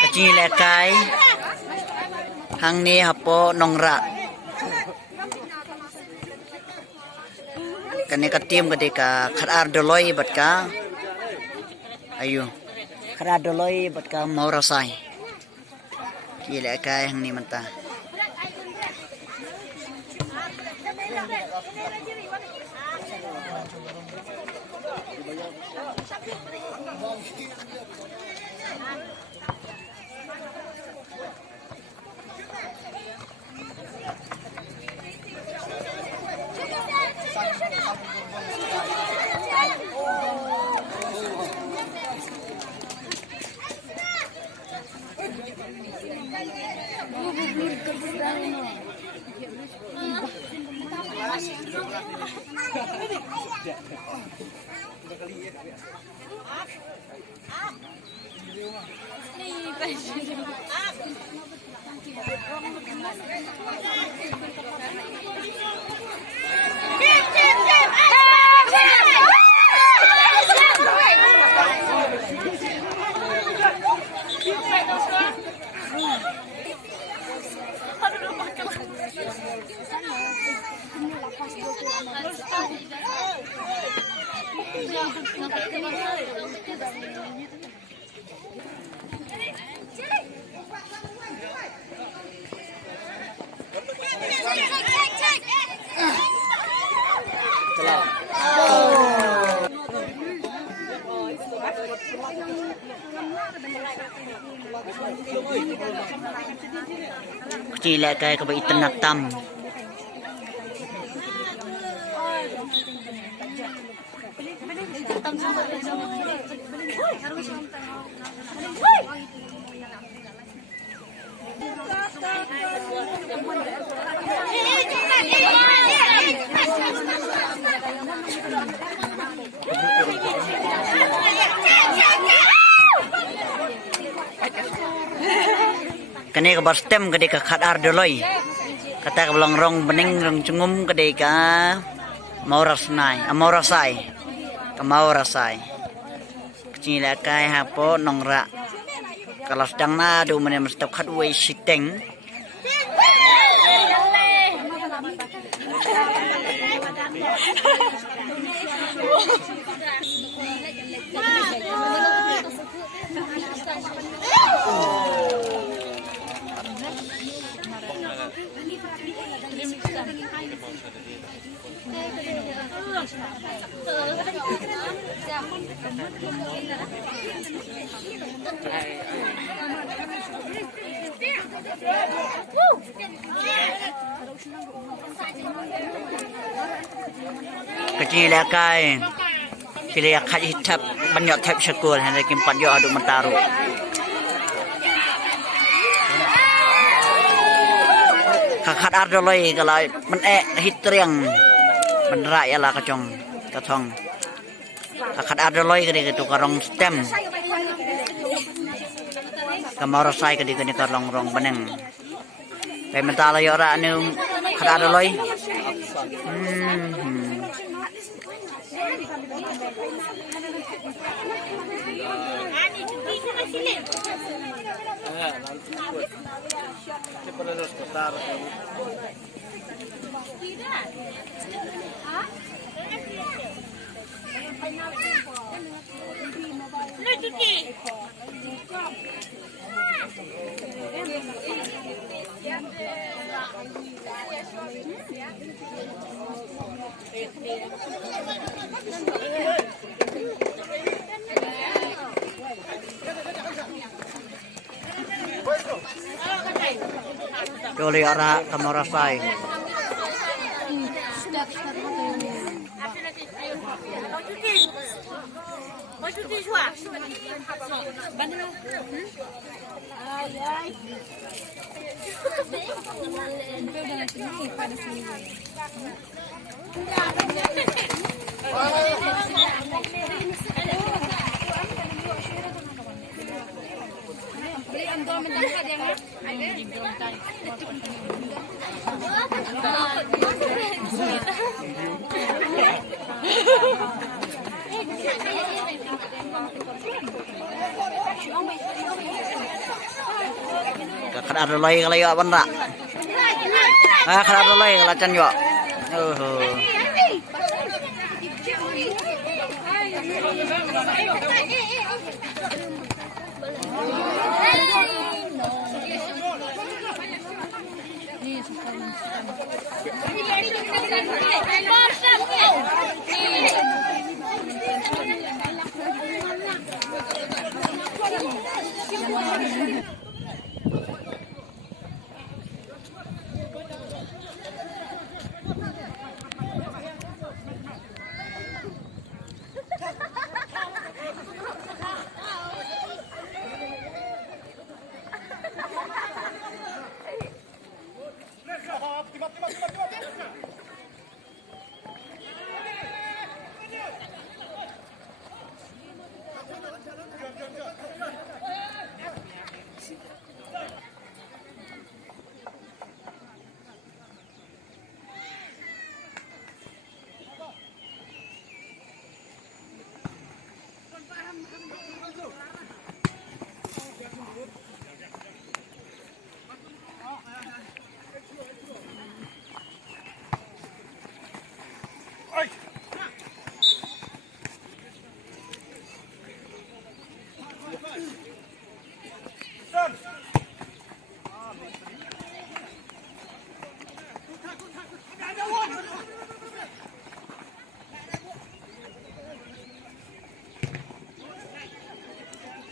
kecil lekai hang ni hapo nongrak kani katim ketika khadar doloi batka ayu khadar doloi batka mau rasai kile kai hang ni menta kecil lekai ke bayi tenak tam kene ke berstem ketika khadar doloi kata ke belong rong bening rong cungum ketika mau rasnai mau rasai ke mau rasai kecil lekai hapo nongrak kalau sedang nadu mana mesti khadway siteng kecil lekai pilih khad hitap banyak tap syakul hendak kimpat yo aduk mentaru khad ardoloi kalau men hitriang menrak ya lah kacong katong khad ardoloi kedi gitu karong stem kamar sai kedi kedi karong rong beneng pe mentala yo ra anu khad ardoloi Doli ara kamarasai. khadar loi kalau ya bandra khadar loi kalau can yo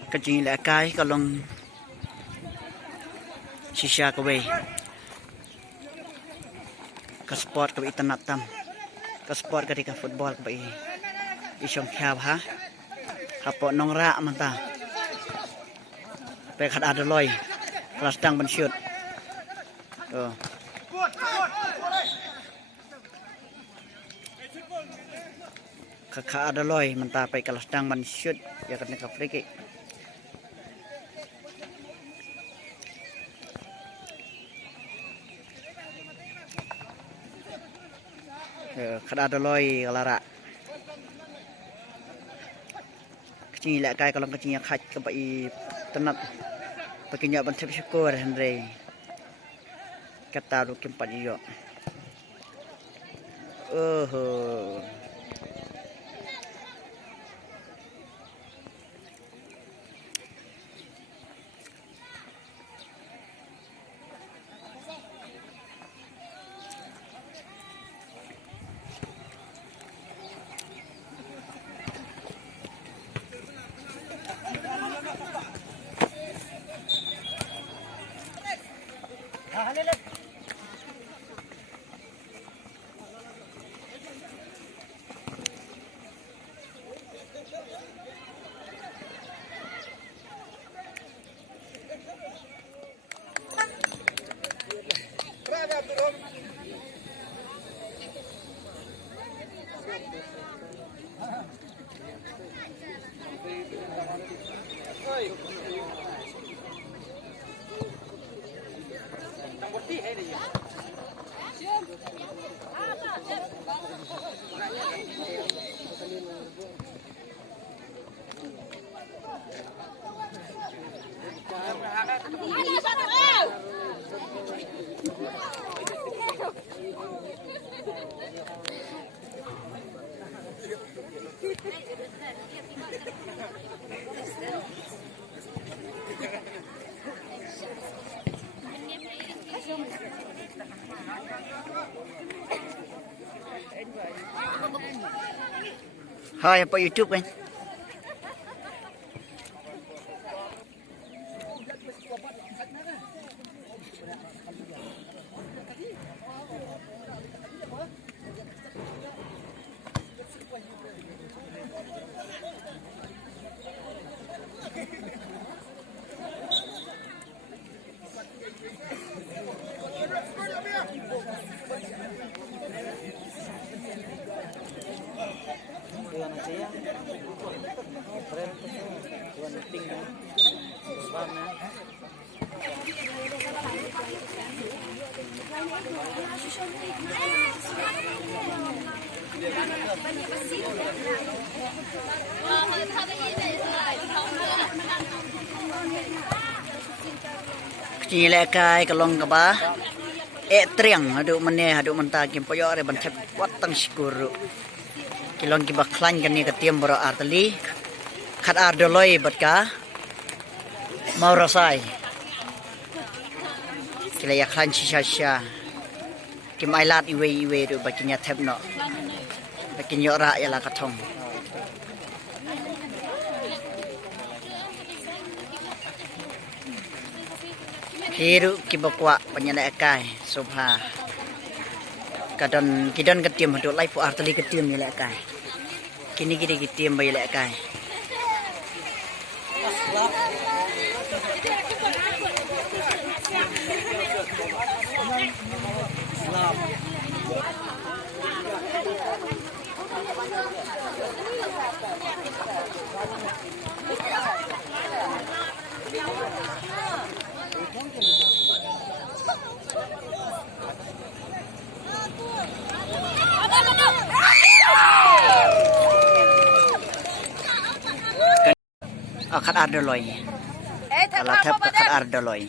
kecil lek kai kalau sisa kowe ke sport ke internet tam ke sport ketika football ke isong khab ha hapo nongra manta pe khat ada loi kelas tang ban shoot kakak ada loi manta pe kelas tang ban shoot ya kan ka free kick khad ada loi kalara kecil lek kai kalau kecil khat ke bai tenat pakinya ban tep syukur Henry kata lu kimpat yo Hai apa YouTube kan Kini lekai kalong kaba. Triang hadu mane hadu menta kim poyo re ban thep watang sikuru. Kilong ki baklan kan ni ketiam boro artali. Khat ar doloi batka. Mau rasai. Kila ya klan shisha. Kim ailat iwe do bakinya thep no. Bakin yo ra ya la katong. Hiru kibakwa penyana ekai sobha kadon kidon ketiam hadu lai pu artali ketiam ni ekai kini kiri ketiam bai ekai khat ar doloi ala thep khat ar doloi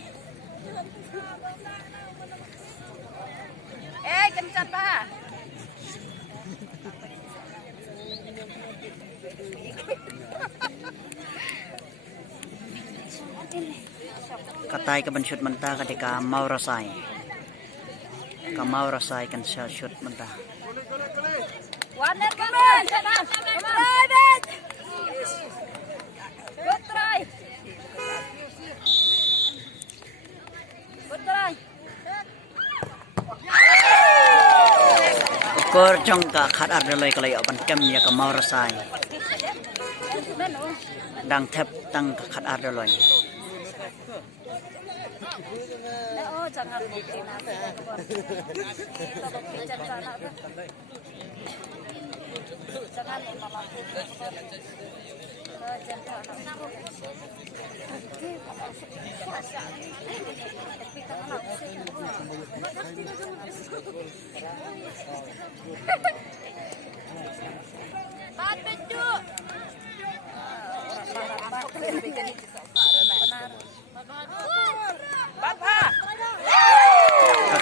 kencan pa katai ka bansyut menta ketika mau rasai kan syut menta wanet kamen kamen good try ukur jongka khat ar doloi kalai opan kem ya ka mau rasai dang thep tang khat ar doloi oh jangan mungkin jangan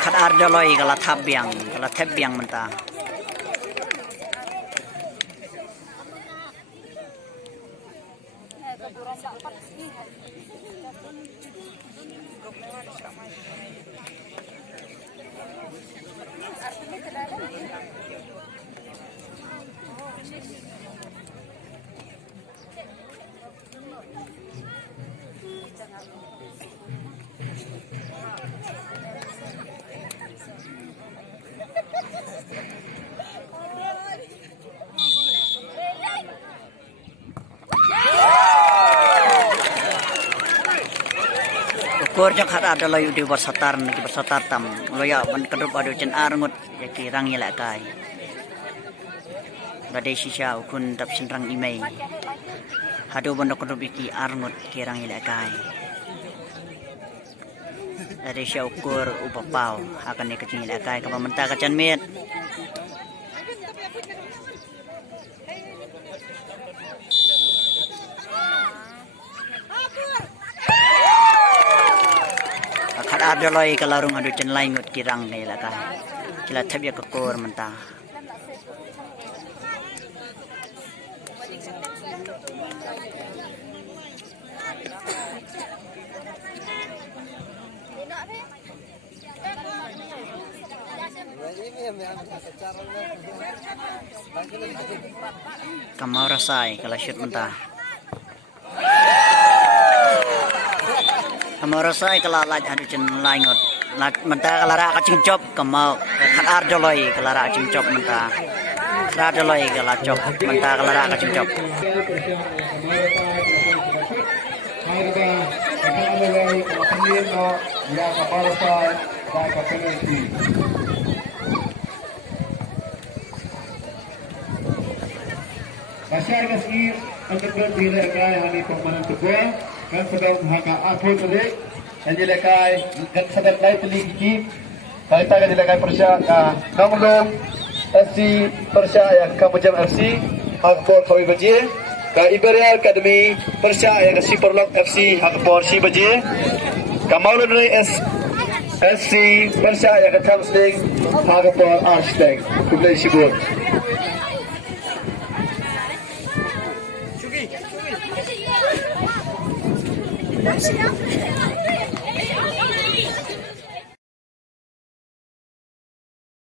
khat ar doloi kala thep biang menta ukur jong khat ar doloi di bersatar tam loya ban kedup adu chen arngut ya kirang ya kai badai shisha ukun tap sinrang imei hadu ban kedup iki arngut kirang ya kai dari sya ukur upapau akan ni kecing ya kai ka menta ka chan met khat ar doloi kalarung adu chen lai ngut kirang ni la ka kila thep ya kokor menta kamau rasai kala shoot menta kamau rasai kala laj adu chen lai ngut lat menta kala ra ka ching chop kamau khat ar doloi kala ra ching chop menta ra doloi kala chop menta kala ra ka ching chop Masyarakat kasi ang nagpapila kay hani pamanan tuwa kan sedang haka aku tadi dan jelekai kan sedang naik teligi kita kan jelekai Persya Namlong FC Persya yang Kamujam FC Hakpor Kawi Baje ke Imperial Academy Persya yang Superlok FC Hakpor Si Baje Kamaulan na SC Persya yang ketamsling Hagapur Architect Kublai Shibur. Siap.